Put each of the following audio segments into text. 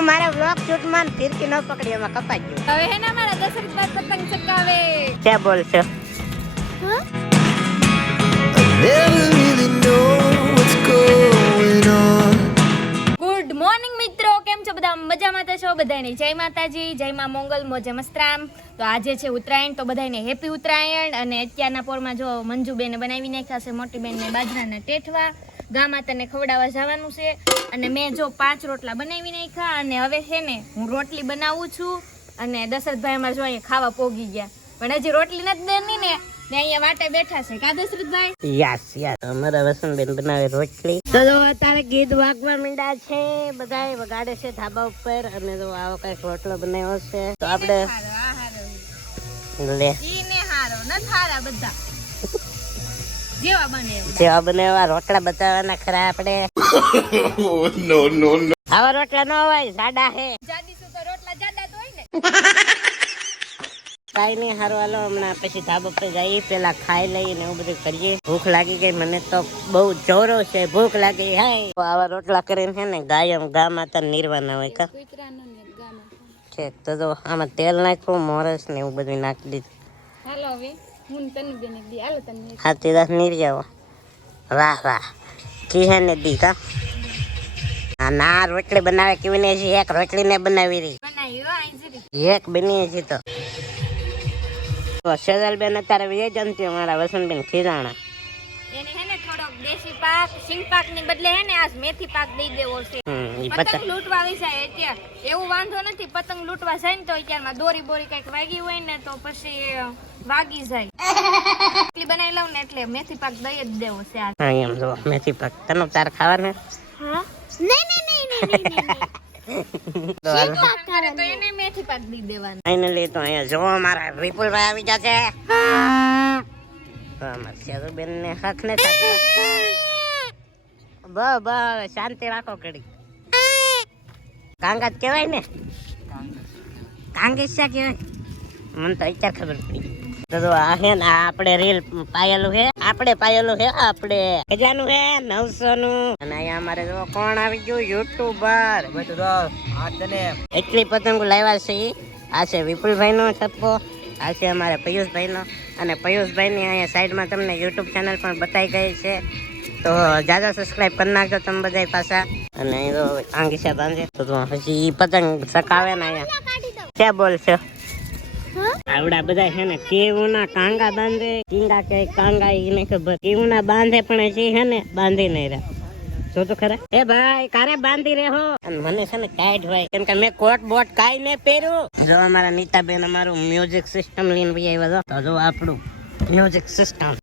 હું મારા vlog shoot માં ફિરકી ન પકડી એમાં કપાઈ ગયો. હવે હે ને મારા દશરથભાઈ પતંગ ચગાવે. ક્યાં બોલશો? ગુડ મોર્નિંગ મિત્રો, કેમ છો બધા? મજામાં તો છો? બધાને જય માતાજી, જય માં મોંગલ, મોજે મસ્તરામ. તો આજે છે ઉત્તરાયણ, તો બધાને હેપી ઉત્તરાયણ. અને અત્યારના પોરમાં જો મંજુબેને બનાવી નાખ્યા છે મોટી બેનને બાજરાના ટેઠવા. ગામાતાને ખવડાવવા જવાનું છે. અને મેં જો 5 રોટલા બનાવી નાખ્યા. અને હવે છે ને હું રોટલી બનાવું છું. અને દશરથભાઈ અમારે જો અહીંયા ખાવા પોગી ગયા, પણ હજી રોટલી નથી દેની ને અહીંયા વાટે બેઠા છે. કા દશરથભાઈ? યસ યસ, અમારા વસંતબેન બનાવે રોટલી. તો જો અત્યારે ગીત વાગવા માંડ્યા છે, બધાય વગાડે છે ધાબા ઉપર. અને જો આવો કઈક રોટલો બનાવ્યો છે. તો આપણે લે ઈને હારો ન થારા બધા જેવા બને જેવા બને એવા રોટલા બતાવવાના ખરા આપણે. નો નો નો, આવા રોટલા ન હોય, જાડા હે. જાડી તો રોટલા જાડા તો હોય ને. કાઈ નહીં, હારું હાલો, હમણાં પછી ધાબા પર જઈએ, પેલા ખાઈ લઈએ ને એવું બધું કરીએ. ભૂખ લાગી ગઈ મને તો બહુ જોરો છે, ભૂખ લાગી. હાય, આવા રોટલા કરીને છે ને ગા માતા નિર્વાના હોય કા છે. તો જો આમાં તેલ નાખ્યું, મોરસ ને એવું બધું નાખી દીધું. હાલો હવે હું તને બેને દી હાલો તને હાથી દાસ નિર્યાવો. વાહ વાહ, કી હે ને દી કા. ના રોટલી બનાવે કેવી ને છે, એક રોટલી ને બનાવી રહી, બનાવ્યો આઈ એક બની છે. તો સેજલબેન અત્યારે વેજનથી અમારા વસંતબેન ખીરાણા. એને હે ને થોડોક દેશી પાક, સિંગ પાક ની બદલે હે ને આજ મેથી પાક દઈ દેવો છે. પતંગ લૂંટવા વિસાય અત્યારે એવું વાંધો નથી. પતંગ લૂંટવા જાય ને તો અત્યારમાં દોરી બોરી કઈક વાગી હોય ને તો પછી વાગી જાય. એટલી બનાવી લઉં ને એટલે મેથી પાક દઈ જ દેવો છે આજ. હા એમ જો મેથી પાક તને તાર ખાવાના? હા નહીં નહીં નહીં નહીં તો એને મેથી પાક દઈ દેવાનું. ફાઇનલી તો અહીંયા જો અમારા વિપુલભાઈ આવી ગયા છે. તો અમારા સેજલબેન ને હક ને બસ શાંતિ રાખો કડી. કાંગા કહેવાય ને, કાંગેશા કહેવાય, મને તો અત્યારે ખબર પડી. તો આ હે ને આપણે રીલ પાયેલું હે, આપણે પાયેલું હે, આપણે હજારનું હે 900 નું. અને અહીંયા અમારે જો કોણ આવી ગયું, યુટ્યુબર. એટલી પતંગો લાવ્યા છે. આ છે વિપુલભાઈ નો ઠપકો, આ છે અમારે પિયુષભાઈ નો. અને પિયુષભાઈ ની અહીંયા સાઈડમાં તમને યુટ્યુબ ચેનલ પણ બતાવી ગઈ છે. તો જ્યાદા સબસ્ક્રાઇબ કરી નાખજો તમે બધા પાછા. અને આંગીસા બાંધે તો હજી પતંગ સકાવે ને અહીંયા ક્યાં બોલશો? આવડા બધા છે ને કેવું ના કાંગા બાંધે, કીંગા કે કાંગા એને ખબર. કેવું ના બાંધે પણ હજી છે ને બાંધી નહીં રહ્યા. જો તો ખરા એ ભાઈ કારે બાંધી રહ્યો. અને મને છે ને ટાઈટ હોય કેમ કે મેં કોટ બોટ કાઈ ને પહેર્યું. જો અમારા નીતાબેન અમારું મ્યુઝિક સિસ્ટમ લઈને ભાઈ આવ્યા. તો જો આપણું મ્યુઝિક સિસ્ટમ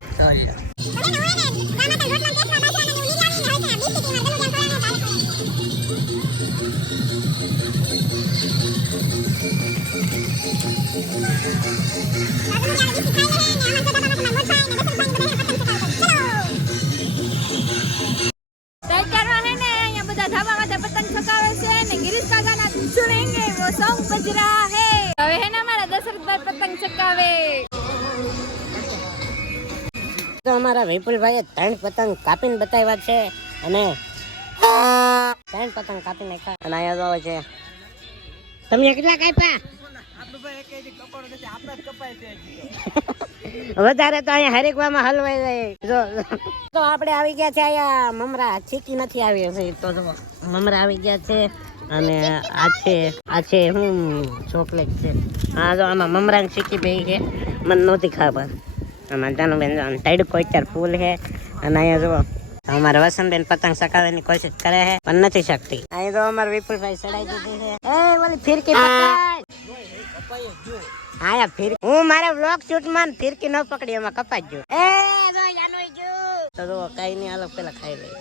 હવે હે ને મારા દશરથભાઈ પતંગ ચગાવે. તો અમારા વિપુલભાઈએ 3 પતંગ કાપીને બતાવ્યા છે. અને 3 પતંગ કાપી નાખ્યા. અને અહીંયા આવે છે. તમે કેટલા કાપ્યા? વધારે તો અહીંયા હરેકવામાં હલવાઈ જાય. જો તો આપણે આવી ગયા છે અહીંયા મમરા. ચીકી નથી આવી છે. તો જો મમરા આવી ગયા છે. અને આ છે હું ચોકલેટ છે. હા જો આમાં મમરાની ચીકી બે છે. મને નહોતી ખબર. આમાં જાનુબેન તડકો અત્યારે ફૂલ છે. અને અહીંયા જુઓ અમારા વસંતબેન પતંગ સકાવવાની કોશિશ કરે છે પણ નથી શકતી. અહીં તો અમારા વિપુલભાઈ ચડાઈ દીધી છે. એ ઓલી ફિરકી પકડ. હા ફિરકી હું મારા વ્લોગ શૂટ માં ફિરકી ન પકડી એમાં કપાઈ ગયો. એ જો યાનો ગયો. તો જો કઈ નહીં, હાલો પેલા ખાઈ લઈ.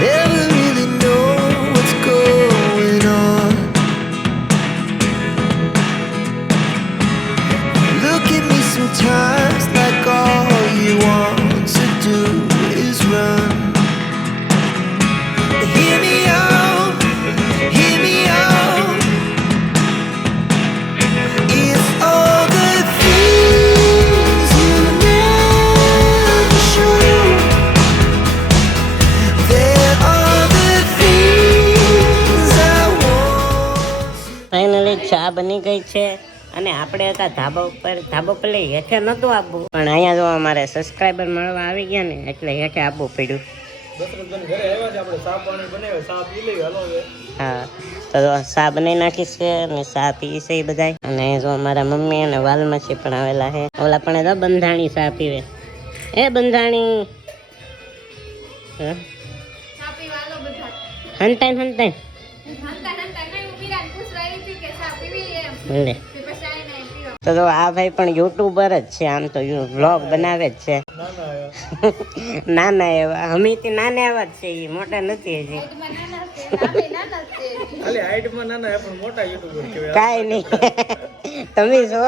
Never really know what's going on. Look at me sometimes like all you want to do is run. Hear me out, બની ગઈ છે અને આપણે હતા ધાબા ઉપર લઈ હેઠે નહોતું આપવું, પણ અહીંયા જો અમારે સબસ્ક્રાઈબર મળવા આવી ગયા ને એટલે હેઠે આપવું પડ્યું. હા, તો ચા બનાવી નાખી છે અને ચા પી છે બધા. અને જો અમારા મમ્મી અને વાલમાસી પણ આવેલા છે. ઓલા પણ તો બંધાણી ચા પીવે. એ બંધાણી હંતાઈ તો આ ભાઈ પણ યુટ્યુબર જ છે, આમ તો વ્લોગ બનાવે જ છે. નાના એવા હમીથી નાના એવા જ છે, એ મોટા નથી હજી. કાઈ નહીં તમે જો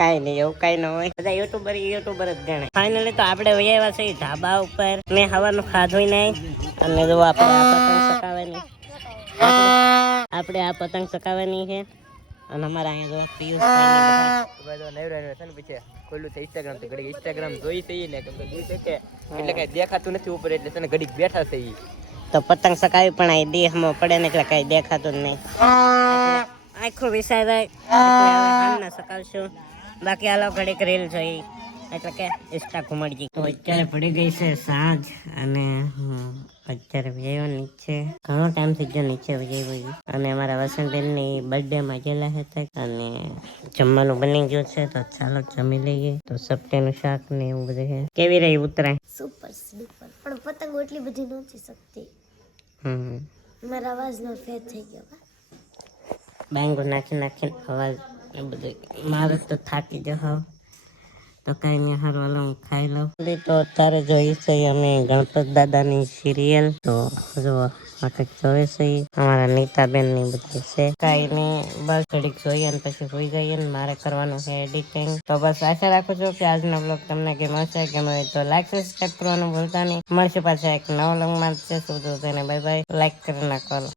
કાઈ નહીં, એવું કઈ ન હોય. બધા યુટ્યુબર જ ગણાય. ફાઇનલી તો આપણે વૈયા છે ધાબા ઉપર. મેં હવાનું ખાધું નહીં અને જો આપણે આ પતંગ ચકાવવાની છે. અને અમારા અહીંયા જો પિયુષ ઇન્સ્ટાગ્રામ જોઈ છે ને એટલે કઈ દેખાતું નથી ઉપર, એટલે તને ઘડીક બેઠા છે ઈ. તો પતંગ ચકાવી પણ આ દેહમાં પડે ને એટલે કઈ દેખાતું જ નહીં. આખું વિસાય જાય ચકાવશું. બાકી આલો ઘડીક રીલ જોઈ એટલે કે ઇન્સ્ટા ઘુમાડી. તો અત્યારે પડી ગઈ છે સાંજ અને અત્યારે વિજયો નીચે ઘણો ટાઈમ થઈ ગયો નીચે વિજય. અને અમારા વસંતબેનની બર્થડેમાં ગયેલા હતા અને જમવાનું બની ગયું છે, તો ચાલો જમી લઈએ. તો સપટેનું શાક ને એવું બધું છે. કેવી રહી ઉતરાય? સુપર ડુપર, પણ પતંગો એટલી બધી નહોતી શકતી. મારા અવાજનો ફેર થઈ ગયો. બેંગો નાખીને અવાજ એ બધું મારે તો થાકી જાવ. તો કઈ નહીં, હારું હાલો હું ખાઈ લઉં. તો અત્યારે જોઈ છે અમે ગણપત દાદાની સિરિયલ. તો જો આખી જોઈ છે અમારા નીતાબેન ની બધી છે. કઈ નહીં, બસ ઘડીક જોઈએ અને પછી સુઈ જઈએ ને મારે કરવાનું છે એડિટિંગ. તો બસ આશા રાખું છું કે આજનો બ્લોગ તમને ગમ્યો હશે. ગમે હોય તો લાઈક સબસ્ક્રાઈબ કરવાનું ભૂલતા નહીં. મળશે પાછા એક નવા બ્લોગમાં. સુધી બાય બાય. લાઈક કરી નાખવાનું.